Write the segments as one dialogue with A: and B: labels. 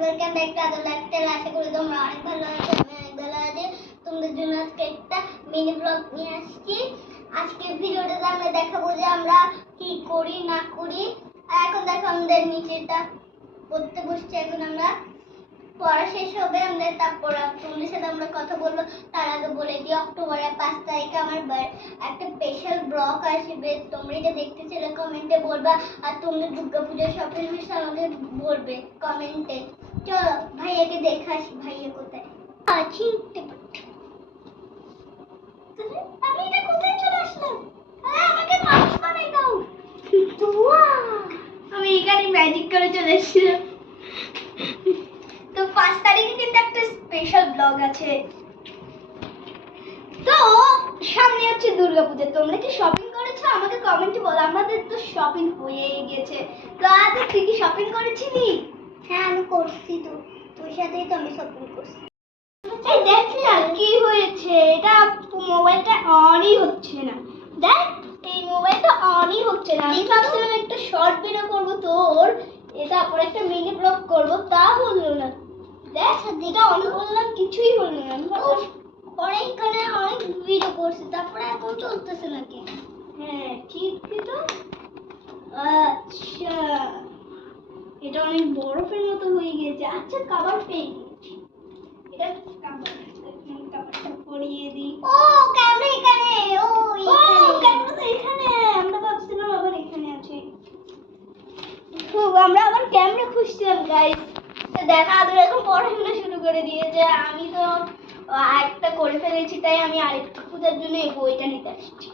A: Welcome back to other lifestyle আশা করি তোমরা অনেক ভালো আছো আমি অনেক ভালো আছি। তোমাদের জন্য আজকে একটা মিনি ব্লগ নিয়ে আসছি। আজকে ভিডিওটাতে আমরা দেখাবো যে আমরা কি করি, না করি। আর এখন দেখো আমাদের নিচেটা পড়তে বসছি, এখন আমরা পড়া শেষ হবে আমাদের তারপর তোমাদের সাথে আমরা কথা বলব। আগে বলে দিই অক্টোবরের পাঁচ তারিখে আমার একটা স্পেশাল ব্লগ আসবে। তোমরা এটা দেখতে চাইলে কমেন্টে বলবা, আর তোমরা দুর্গাপূজার শপিং লিস্ট আমাকে বলবে কমেন্টে চলো, ভাইয়াকে দেখে আসি, ভাইয়া কোথায়? আছি আমি এটা কোথায় চলে আসলাম? আমাকে মানুষ বানাই দাও। আমি এখানে ম্যাজিক করে চলে এসেছিলাম। তো পাঁচ তারিখে কিন্তু একটা স্পেশাল ব্লগ আছে তো সামনে হচ্ছে দুর্গাপূজা তোমরা কি শপিং করেছ? আমাকে কমেন্টে বলো। আমাদের তো শপিং হয়েই গেছে। তো আজ তুই কি শপিং করেছিলি? হ্যাঁ আমি করছি তো। তোর সাথেই তো আমি শপিং করছি। এই দেখ না কি হয়েছে? এটা মোবাইলটা অনই হচ্ছে না। দেখ এই মোবাইলটা অনই হচ্ছে না। আমি ভাবছিলাম একটা শর্ট ভিডিও করব তোর। এ তারপর একটা মিনি ব্লগ করব তা হলো না। দেখ যেটা অন করলাম কিছুই হলো না আমি ভাবলাম অনেকখানে অনেক ভিডিও করছি তারপরে এখন চলতেছে নাকি? হ্যাঁ ঠিক তো? আচ্ছা। এটা অনেক বরফের মতো হয়ে গিয়েছে। আচ্ছা কাবার পেয়ে গিয়েছি। এটা কাবার কাবারটা পরিয়ে দিই। ও ক্যামেরা এখানে ও ক্যামেরা তো এখানে। আমরা ভাবছিলাম আবার এখানে আছে। আমরা আবার ক্যামেরা খুঁজছিলাম গাইস দেখা আদর এখন পড়াশোনা শুরু করে দিয়েছে, আমি তো আরেকটা করে ফেলেছি, তাই আমি জন্য এই বইটা নিতে আসছি।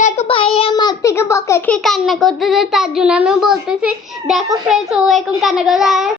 A: দেখা ভাইয়া আমার থেকে বকা খেয়ে কান্না করতেছে, তার জন্য আমি বলতেছি, দেখো ফ্রেন্ডস ও এখন কান্না করে।